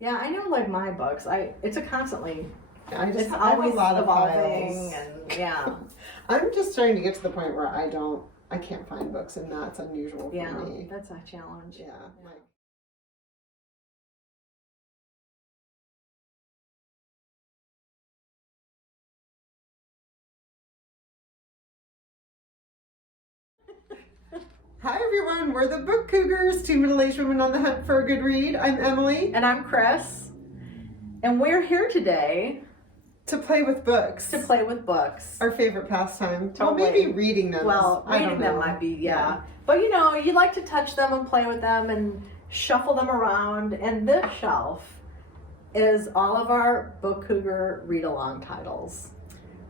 Yeah, I know, like my books, it's a constantly, I have always a lot of evolving, files. and yeah. I'm just starting to get to the point where I can't find books, and that's unusual for me. That's a challenge. Yeah. Like, hi everyone, we're the Book Cougars, two middle-aged women on the hunt for a good read. I'm Emily. And I'm Chris. And we're here today to play with books. Our favorite pastime. Totally. Well, maybe reading them. Well, reading them might be, yeah. But you like to touch them and play with them and shuffle them around. And this shelf is all of our Book Cougar read-along titles.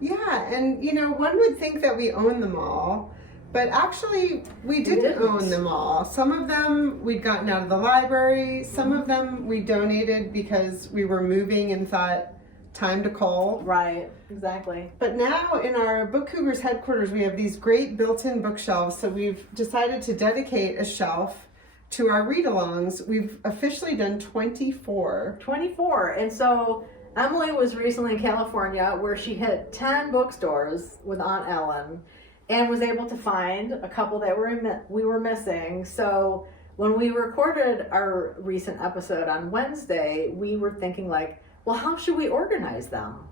Yeah, and one would think that we own them all. But actually, we didn't own them all. Some of them we'd gotten out of the library. Some of them we donated because we were moving and thought, time to cull. Right, exactly. But now in our Book Cougars headquarters, we have these great built-in bookshelves. So we've decided to dedicate a shelf to our read-alongs. We've officially done 24. 24. And so Emily was recently in California where she hit 10 bookstores with Aunt Ellen, and was able to find a couple that we were missing. So when we recorded our recent episode on Wednesday, we were thinking like, well, how should we organize them?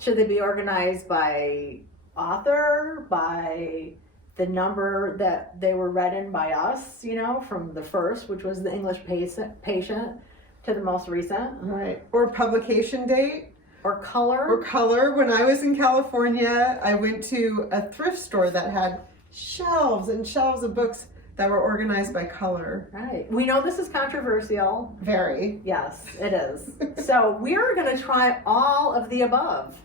Should they be organized by author, by the number that they were read in by us, from the first, which was the English Patient, to the most recent? Right. Or publication date. Or color. When I was in California, I went to a thrift store that had shelves and shelves of books that were organized by color. Right. We know this is controversial. Very. Yes, it is. So we're going to try all of the above.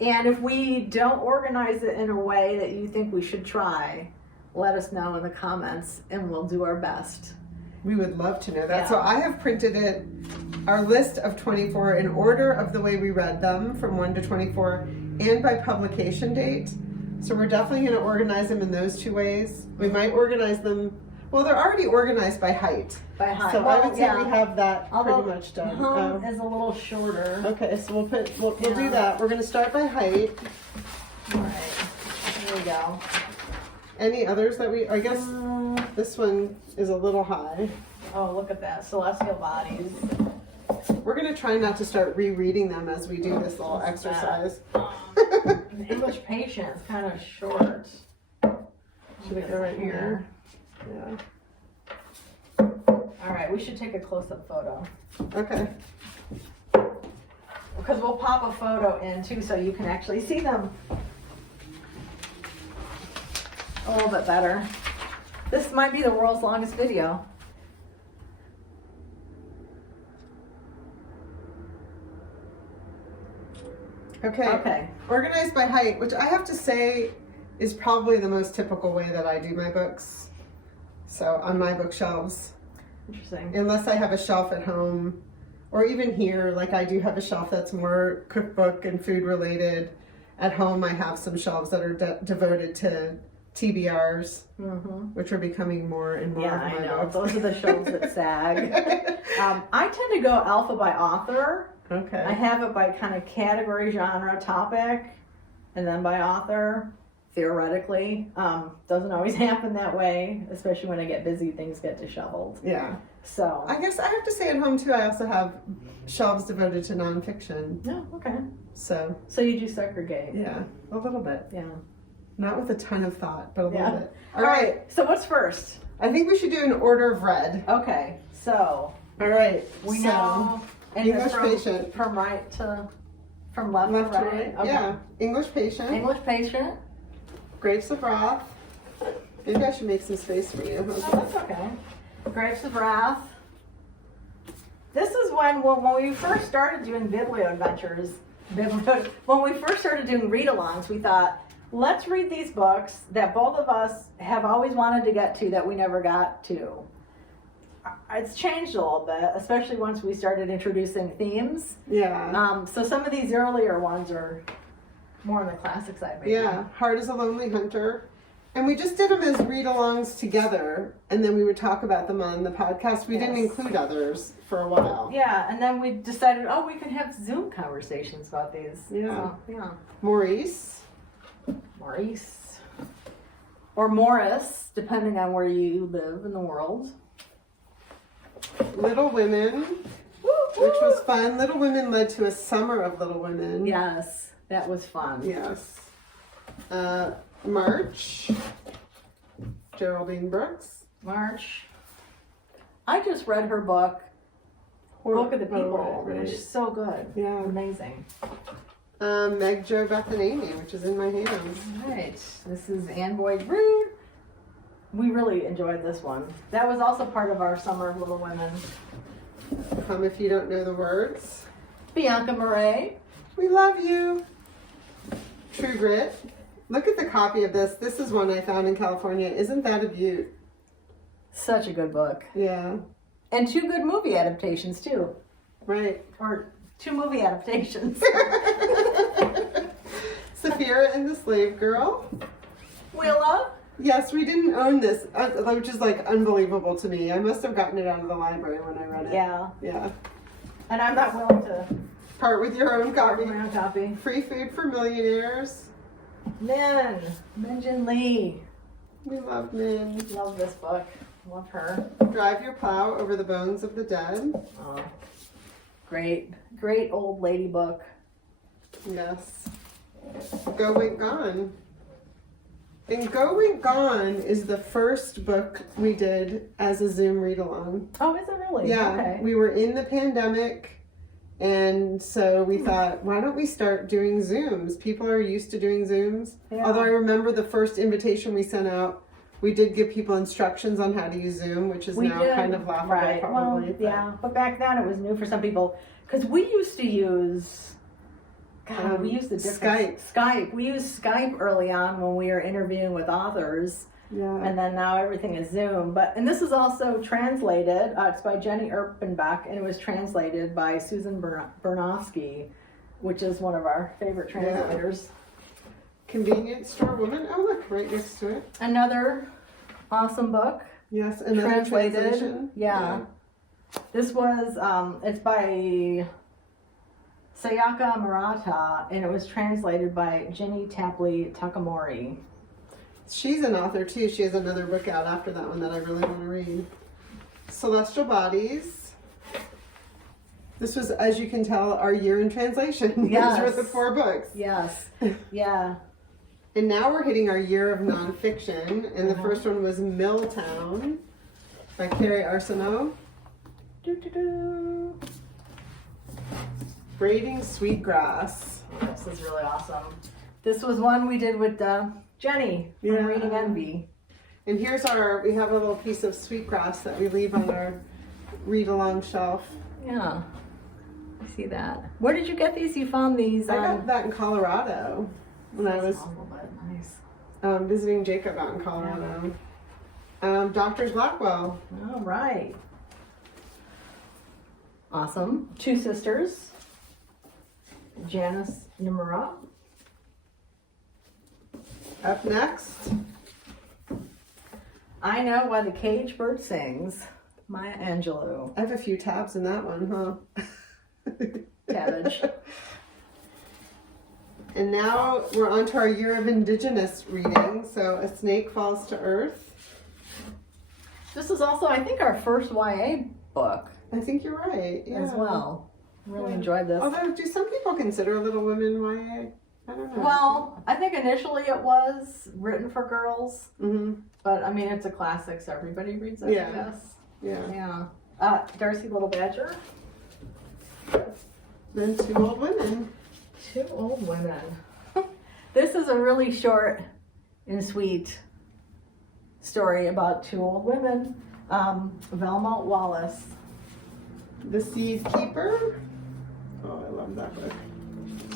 And if we don't organize it in a way that you think we should try, let us know in the comments and we'll do our best. We would love to know that. Yeah. So I have printed our list of 24 in order of the way we read them, from 1 to 24, and by publication date. So we're definitely going to organize them in those two ways. We might organize them, well, they're already organized by height. By height. So I would say we have that Although pretty much done. Home is a little shorter. Okay, so we'll do that. We're going to start by height. All right. There we go. Any others that I guess this one is a little high. Oh, look at that. Celestial Bodies. We're going to try not to start rereading them as we do this little exercise. The English Patient is kind of short. Should it go right here? Yeah. All right, we should take a close-up photo. Okay. Because we'll pop a photo in too so you can actually see them a little bit better. This might be the world's longest video. Okay. Organized by height, which I have to say is probably the most typical way that I do my books. So on my bookshelves. Interesting. Unless I have a shelf at home, or even here, like I do have a shelf that's more cookbook and food related. At home I have some shelves that are devoted to TBRs, which are becoming more and more of my books. Those are the shelves that sag. I tend to go alpha by author. Okay. I have it by kind of category, genre, topic, and then by author, theoretically. Doesn't always happen that way, especially when I get busy, things get disheveled. Yeah. So I guess I have to say at home too, I also have shelves devoted to nonfiction. Oh, okay. So you do segregate. Yeah, a little bit. Yeah. Not with a ton of thought, but a little bit. All right. So what's first? I think we should do an order of read. Okay. So. All right. We know. English Patient. From left to right. Okay. Yeah. English Patient. English Patient. Grapes of Wrath. Maybe I should make some space for you. Oh, that's okay. Grapes of Wrath. This is when we first started doing Biblio Adventures. When we first started doing read-alongs, we thought, let's read these books that both of us have always wanted to get to that we never got to. It's changed a little bit, especially once we started introducing themes. Yeah. So some of these earlier ones are more on the classic side. Maybe. Yeah. Heart is a Lonely Hunter. And we just did them as read-alongs together, and then we would talk about them on the podcast. We didn't Yes. include others for a while. Yeah, and then we decided, we can have Zoom conversations about these. Yeah. So, yeah. Maurice. Maurice. Or Morris, depending on where you live in the world. Little Women, which was fun. Little Women led to a summer of Little Women. Yes, that was fun. Yes. March. Geraldine Brooks. March. I just read her book, Book of the People, right. which is so good. Yeah. Amazing. Meg Jo, Beth, and Amy, which is in my hands. All right. This is Anne Boyd Rude. We really enjoyed this one. That was also part of our Summer of Little Women. Come if you don't know the words. Bianca Murray. We love you. True Grit. Look at the copy of this. This is one I found in California. Isn't that a beaut? Such a good book. Yeah. And 2 good movie adaptations, too. Right. Or 2 movie adaptations. Saphira and the Slave Girl. Willa. Yes, we didn't own this, which is like unbelievable to me. I must have gotten it out of the library when I read it. Yeah. Yeah. And I'm not willing to Part with your own copy. my own copy. Free Food for Millionaires. Minjin Lee. We love Min. Love this book. Love her. Drive Your Plow Over the Bones of the Dead. Oh, great old lady book. Yes. Go Wink Gone. And Go Wink Gone is the first book we did as a Zoom read-along. Oh, is it really? Yeah, Okay. we were in the pandemic, and so we thought, why don't we start doing Zooms? People are used to doing Zooms. Yeah. Although I remember the first invitation we sent out, we did give people instructions on how to use Zoom, which is now kind of laughable, right. probably. Well, yeah, but back then it was new for some people because we used to use. God, we used the different Skype. We used Skype early on when we were interviewing with authors, Yeah. and then now everything is Zoom. And this is also translated. It's by Jenny Erpenbach, and it was translated by Susan Bernowski, which is one of our favorite translators. Convenience Store Woman. Oh, look, right next to it. Another awesome book. Yes, another Translated. translation. Yeah. This was, it's by Sayaka Murata, and it was translated by Jenny Tapley Takamori. She's an author too. She has another book out after that one that I really want to read. Celestial Bodies. This was, as you can tell, our year in translation. Yes. These were the 4 books. Yes. Yeah. And now we're hitting our year of nonfiction, and the first one was Milltown by Carrie Arsenault. Doo-doo-doo. Braiding Sweetgrass. This is really awesome. This was one we did with Jenny from Reading Envy. And here's we have a little piece of sweetgrass that we leave on our read-along shelf. Yeah. I see that. Where did you get these? You found these? I got that in Colorado when I was Nice. visiting Jacob out in Colorado. Doctors Blackwell. All right. Awesome. 2 sisters. Janice Nimura. Up next, I Know Why the Caged Bird Sings. Maya Angelou. I have a few tabs in that one, huh? Cabbage. And now we're on to our year of Indigenous reading. So A Snake Falls to Earth. This is also, I think, our first YA book I think you're right. Yeah. as well. Really enjoyed this. Although, do some people consider Little Women YA? I don't know. Well, I think initially it was written for girls, Mm-hmm. but I mean, it's a classic, so everybody reads it, Yeah. I guess. Yeah. Yeah. Darcy Little Badger. Then 2 Old Women. 2 Old Women. This is a really short and sweet story about 2 old women. Velma Wallace. The Seed Keeper. Oh, I love that book.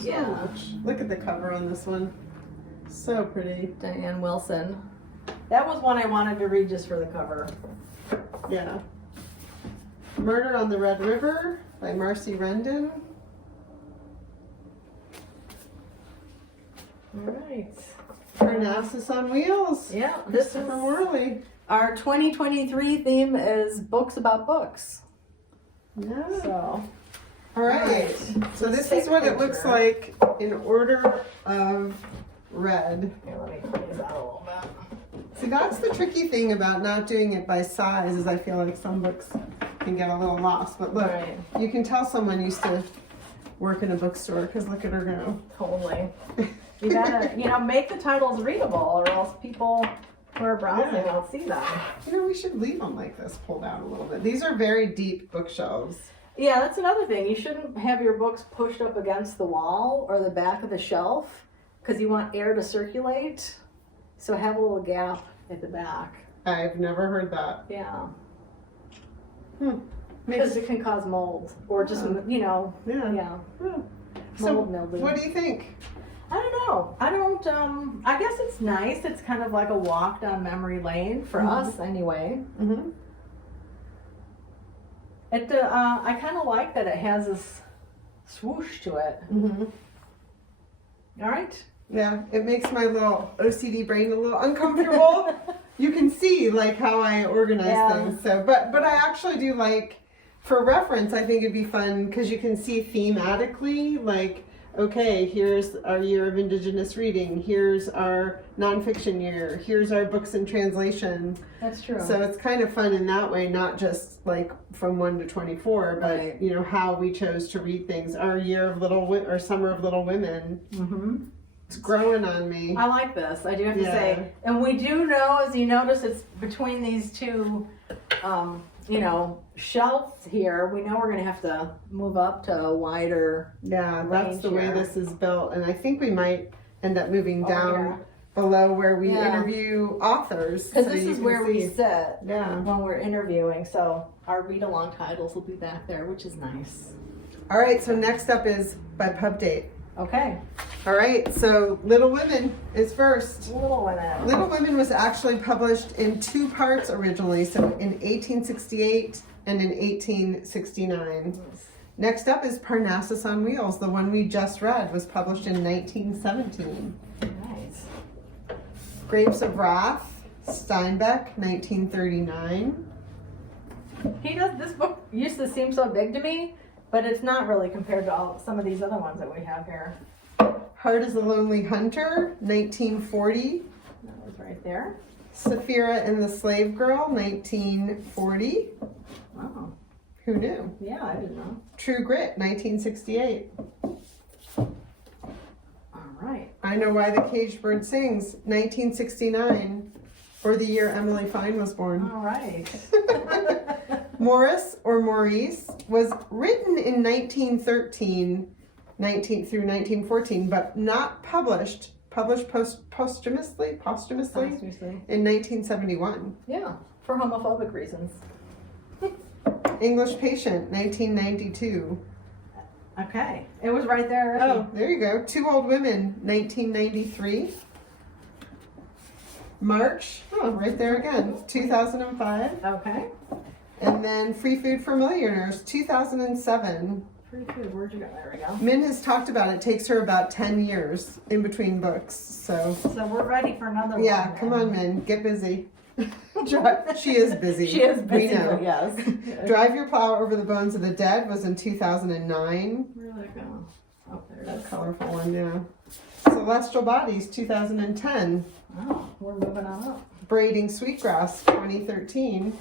So much. Look at the cover on this one. So pretty. Diane Wilson. That was one I wanted to read just for the cover. Yeah. Murder on the Red River by Marcy Rendon. All right. Parnassus on Wheels. Yeah, this is Christopher Morley. our 2023 theme is books about books. Yeah. So, All right. So this is what it looks like in order of read. here, let me clean this out a little bit. See, that's the tricky thing about not doing it by size is I feel like some books can get a little lost. But look, Right. you can tell someone used to work in a bookstore because look at her go. Totally. You gotta, make the titles readable, or else people who are browsing won't see them. We should leave them like this, pulled out a little bit. These are very deep bookshelves. Yeah, that's another thing. You shouldn't have your books pushed up against the wall or the back of the shelf because you want air to circulate. So have a little gap at the back. I've never heard that. Yeah. Makes Because it can cause mold or just, yeah. yeah. So, Mold mildew. what do you think? I don't know. I guess it's nice. It's kind of like a walk down memory lane for us anyway. Mm-hmm. I kind of like that it has this swoosh to it. Mm-hmm. All right. Yeah, it makes my little OCD brain a little uncomfortable. You can see like how I organize things. So, but I actually do like, for reference, I think it'd be fun because you can see thematically, like, okay, here's our year of Indigenous reading. Here's our nonfiction year. Here's our books in translation. That's true. So it's kind of fun in that way, not just like from 1 to 24, but Right. how we chose to read things. Our year of or summer of Little Women. Mm-hmm. It's growing on me. I like this. I do have to say, and we do know, as you notice, it's between these two, shelves here. We know we're going to have to move up to a wider. Yeah, that's range the way here. this is built, and I think we might end up moving down here. below where we Yeah. interview authors. Because so this you is can where we see. sit Yeah. when we're interviewing. So our read-along titles will be back there, which is nice. All right, so next up is by pub date. Okay. All right, so Little Women is first. Little Women. Little Women was actually published in 2 parts originally, so in 1868 and in 1869. Next up is Parnassus on Wheels. The one we just read was published in 1917. Nice. Grapes of Wrath, Steinbeck, 1939. This book used to seem so big to me, but it's not really compared to some of these other ones that we have here. Heart is a Lonely Hunter, 1940. That was right there. Sapphira and the Slave Girl, 1940. Wow. Who knew? Yeah, I didn't know. True Grit, 1968. All right. I Know Why the Caged Bird Sings, 1969, or the year Emily Fine was born. All right. Morris or Maurice was written in 1913 through 1914, but not published posthumously in 1971. Yeah, for homophobic reasons. English Patient, 1992. Okay, it was right there. Oh, there you go. Two Old Women, 1993. March, right there again, 2005. Okay. And then Free Food for Millionaires, 2007. Free food, where'd you go? There we go. Min has talked about it takes her about 10 years in between books. So we're ready for another one. yeah, come on, Min, get busy. She is busy. She is busy, We know. yes. Drive Your Plow Over the Bones of the Dead was in 2009. Where'd that go? Oh, there it A is. colorful one, yeah. Celestial Bodies, 2010. Oh, we're moving on up. Braiding Sweetgrass, 2013.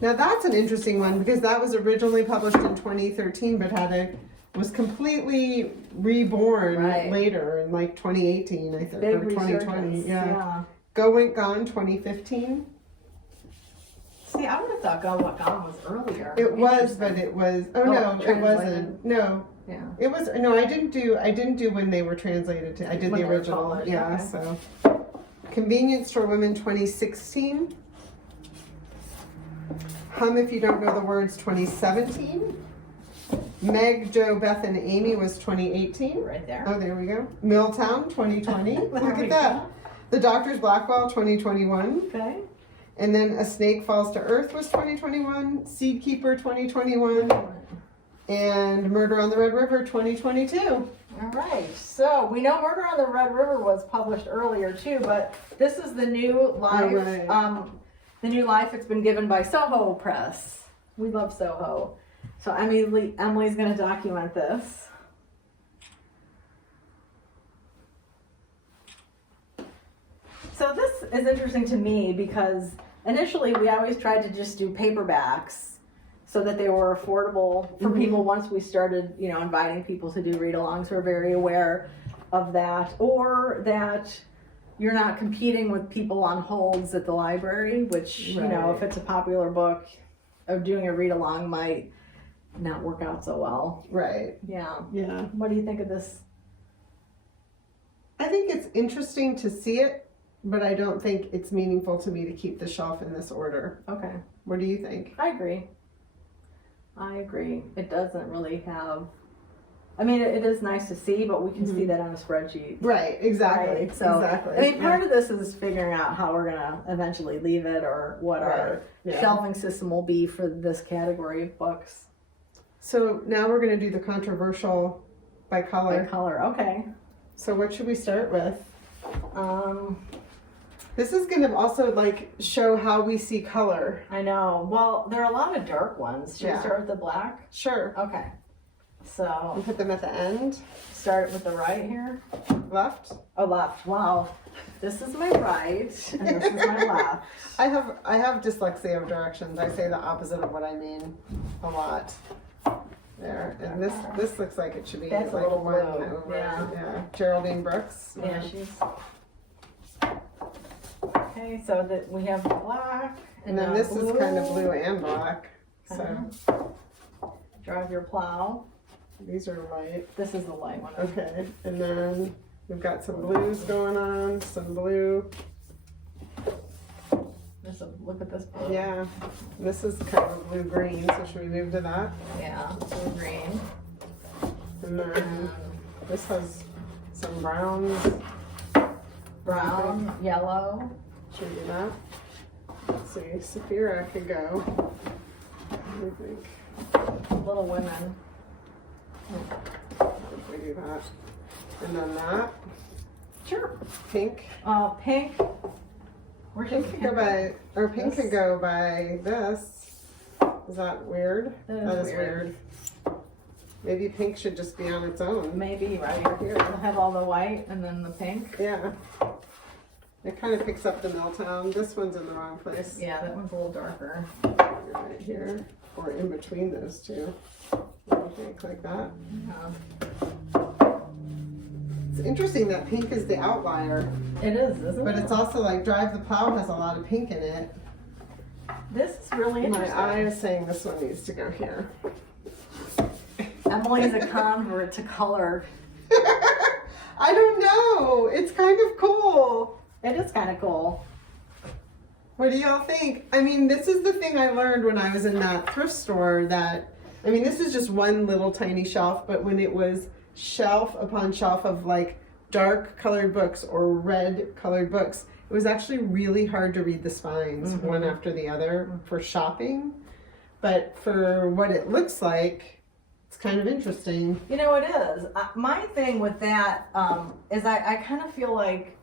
Now that's an interesting one because that was originally published in 2013, but was completely reborn later in like 2018, I think, Big or 2020. resurgence, Yeah. Go Went Gone, 2015. See, I would have thought Go What Gone was earlier. It was, but it was. Oh no, it translated. wasn't. No, Yeah. it was. No, I didn't do when they were translated to. I did When the they were original. published, Yeah. okay. So, Convenience Store Women, 2016. Hum If You Don't Know the Words, 2017. Meg, Joe, Beth, and Amy was 2018. Right there. Oh, there we go. Milltown, 2020. Look There we at that. go. The Doctor's Blackwell, 2021. Okay. And then A Snake Falls to Earth was 2021. Seed Keeper, 2021. And Murder on the Red River, 2022. All right, so we know Murder on the Red River was published earlier too, but this is the new life. right. The new life. It's been given by Soho Press. We love Soho. So Emily's going to document this. So this is interesting to me because initially we always tried to just do paperbacks so that they were affordable for people. Once we started, inviting people to do read-alongs, we're very aware of that, or that you're not competing with people on holds at the library, which, if it's a popular book, doing a read-along might not work out so well. Right. Yeah. Yeah. What do you think of this? I think it's interesting to see it, but I don't think it's meaningful to me to keep the shelf in this order. Okay. What do you think? I agree. It doesn't really have, it is nice to see, but we can see that on a spreadsheet. Right, exactly. Right? So, exactly. Part of this is figuring out how we're going to eventually leave it, or what our shelving system will be for this category of books. So now we're going to do the controversial by color. By color, okay. So what should we start with? This is going to also show how we see color. I know. Well, there are a lot of dark ones. Should we start with the black? Sure. Okay. So And put them at the end. Start with the right here. Left. Oh, left. Wow. This is my right, and this is my left. I have dyslexia of directions. I say the opposite of what I mean a lot. There, and this looks like it should be That's a little one blue. over. Yeah. Geraldine Brooks. Yeah, she's. Okay, so that we have black, and then this is kind of blue and black. So drive your plow. These are light. This is the light one. Okay, and then we've got some blues going on. Some blue. Look at this blue. Yeah, this is kind of blue green. So should we move to that? Yeah, blue green. And then this has some browns. Brown, yellow. Should we do that? Let's see, Saphira could go. What do you think? Little Women. If we do that. And then that. Sure. Pink. Pink. Where Pink could go by, or pink could go by this. Is that weird? That is weird. Maybe pink should just be on its own. Maybe right here. We'll have all the white and then the pink. Yeah. It kind of picks up the Milltown. This one's in the wrong place. Yeah, that one's a little darker. Right here, or in between those two. I think like that. Yeah. It's interesting that pink is the outlier. It is, isn't it? But it's also Drive the Plow has a lot of pink in it. This is really interesting. My eye is saying this one needs to go here. Emily's a convert to color. I don't know. It's kind of cool. It is kind of cool. What do y'all think? This is the thing I learned when I was in that thrift store that, this is just one little tiny shelf, but when it was shelf upon shelf of dark colored books or red colored books, it was actually really hard to read the spines one after the other for shopping. But for what it looks like, it's kind of interesting. It is. My thing with that is I kind of feel like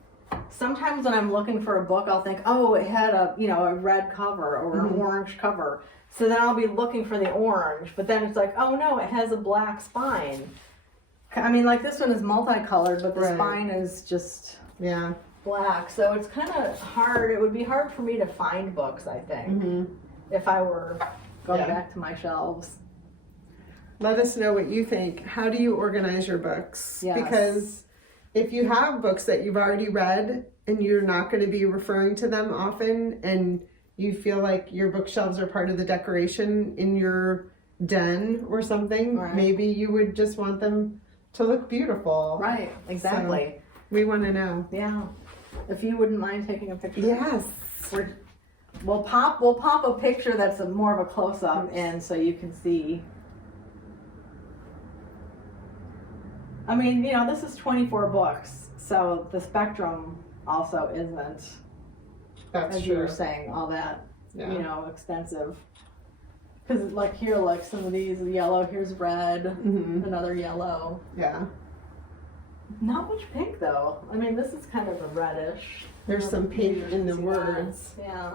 sometimes when I'm looking for a book, I'll think, oh, it had a red cover or an orange cover. So then I'll be looking for the orange, but then it's like, oh no, it has a black spine. This one is multicolored, but the spine is just black. So it's kind of hard. It would be hard for me to find books, I think, if I were going back to my shelves. Let us know what you think. How do you organize your books? Yes. Because if you have books that you've already read and you're not going to be referring to them often, and you feel like your bookshelves are part of the decoration in your den or something, maybe you would just want them to look beautiful. Right, exactly. So we want to know. Yeah. If you wouldn't mind taking a picture. Yes. We'll pop a picture that's more of a close-up in so you can see. This is 24 books, so the spectrum also isn't, as you were saying, all that, extensive. Because here, some of these yellow, here's red, another yellow. Yeah. Not much pink though. I mean, this is kind of a reddish. There's some pink in the See words. that? Yeah.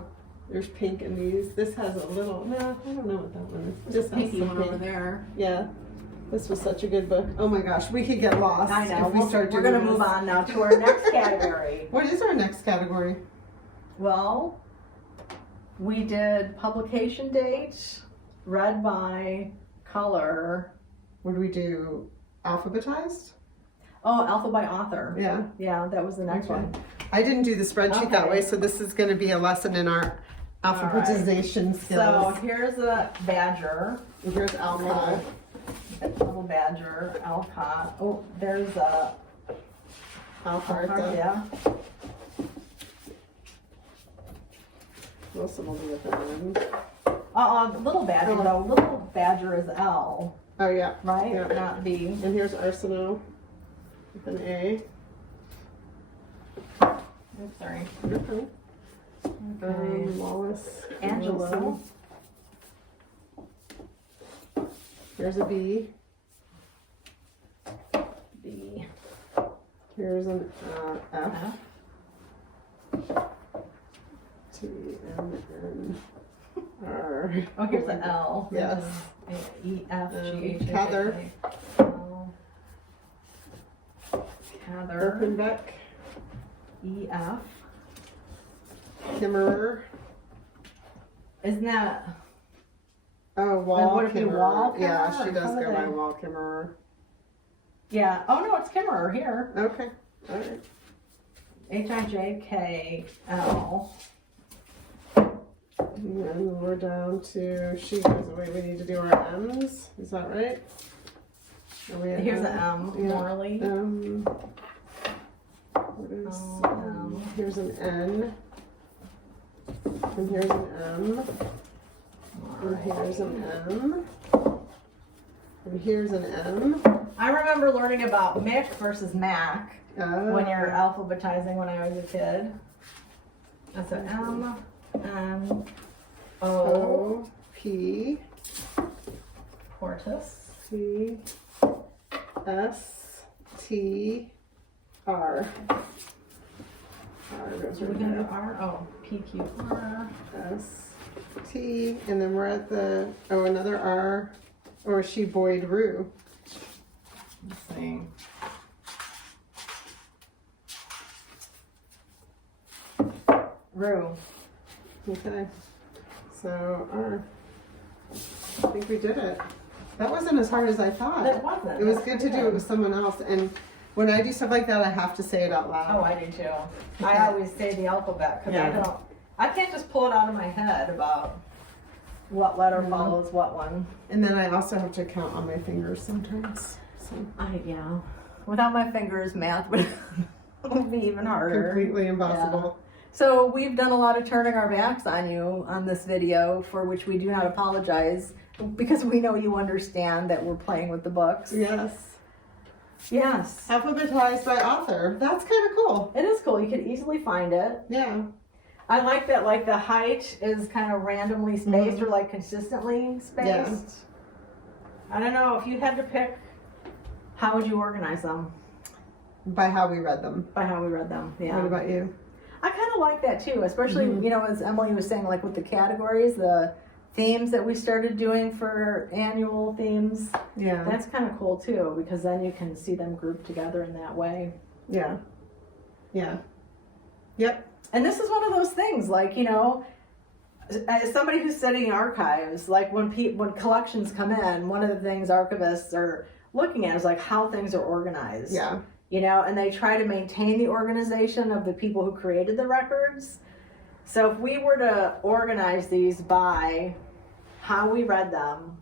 There's pink in these. This has a little, no, I don't know what that one is. There's Just a has pinky some one pink. over there. Yeah. This was such a good book. Oh my gosh, we could get lost I know. if we start We're doing going to move this. on now to our next category. What is our next category? Well, we did publication date, read by, color. What do we do? Alphabetized? Oh, alpha by author. Yeah. Yeah, that was the next Okay. one. I didn't do the spreadsheet that Okay. way, so this is going to be a lesson in our alphabetization So skills. here's a badger. And here's Alcott. Little badger, Alcott. Oh, there's a Alcott. yeah. Wilson will be at the end. Little badger though. Little badger is L, Oh yeah. right? Yeah. Not B. And here's Arsenault with an A. Oops, sorry. Okay. Okay. Wallace. Angelo. Wilson. Here's a B. B. Here's an F. F. T M N R. Oh, here's an L. Yes. E F G H. Heather. Heather. Erpenbeck. E F. Kimmerer. Isn't that? Oh, Wall would it be Kimmerer. Wall Yeah, Kimmerer she or does go by something? Wall Kimmerer. Yeah. Oh no, it's Kimmerer here. Okay. All right. Hijkl. And then we're down to, she goes away. We need to do our M's. Is that right? Are we at Here's an M. Yeah. Morley. What is, Oh, here's an N. And here's an M. And here's an M. And here's an M. I remember learning about Mick versus Mac when you're alphabetizing when I was a kid. That's an M, N, O, O, P, Portus, C, S, T, R. R goes So we right can do there. R, O, P, Q, R. S, T, and then we're at the, oh, another R. Or is she Boyd Rue? Let's see. Rue. Okay. So R. I think we did it. That wasn't as hard as I thought. That wasn't. It was good to do it with someone else. And when I do stuff like that, I have to say it out loud. Oh, I do too. I always say the alphabet because Yeah. I can't just pull it out of my head about what letter follows what one. And then I also have to count on my fingers sometimes. So Yeah. Without my fingers, math would be even harder. completely impossible. So we've done a lot of turning our backs on you on this video, for which we do not apologize, because we know you understand that we're playing with the books. Yes. Yes. Alphabetized by author. That's kind of cool. It is cool. You could easily find it. Yeah. I like that, like the height is kind of randomly spaced or like consistently spaced. Yeah. I don't know, if you had to pick, how would you organize them? By how we read them. By how we read them, yeah. What about you? I kind of like that too, especially, you know, as Emily was saying, like with the categories, the themes that we started doing for annual themes. Yeah. That's kind of cool too, because then you can see them grouped together in that way. Yeah. Yeah. Yep. And this is one of those things, like, you know, as somebody who's studying archives, like when collections come in, one of the things archivists are looking at is like how things are organized. Yeah. You know, and they try to maintain the organization of the people who created the records. So if we were to organize these by how we read them,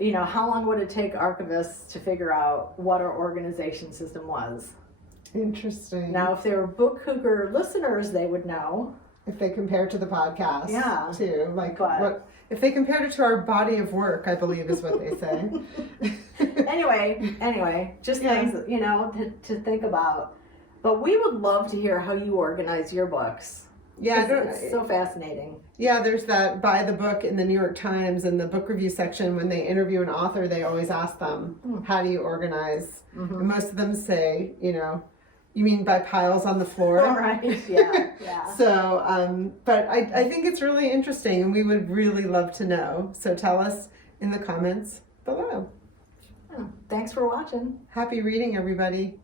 you know, how long would it take archivists to figure out what our organization system was? Interesting. Now, if they were Book Cougar listeners, they would know. If they compare to the podcast, Yeah. too, like But- what if they compared it to our body of work? I believe is what they say. Anyway, just Yeah. things, you know, to think about. But we would love to hear how you organize your books. Yeah, It's so fascinating. Yeah, there's that buy the book in the New York Times in the book review section. When they interview an author, they always ask them, how do you organize? Mm-hmm. And most of them say, you mean by piles on the floor? All right, yeah. So, but I think it's really interesting, and we would really love to know. So tell us in the comments below. Thanks for watching. Happy reading, everybody.